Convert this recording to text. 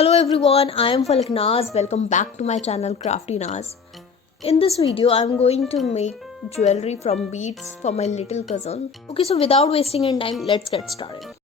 Hello everyone, I am Falak Naz. Welcome back to my channel Crafty Naz. In this video, I am going to make jewelry from beads for my little cousin. Okay, so without wasting any time, let's get started.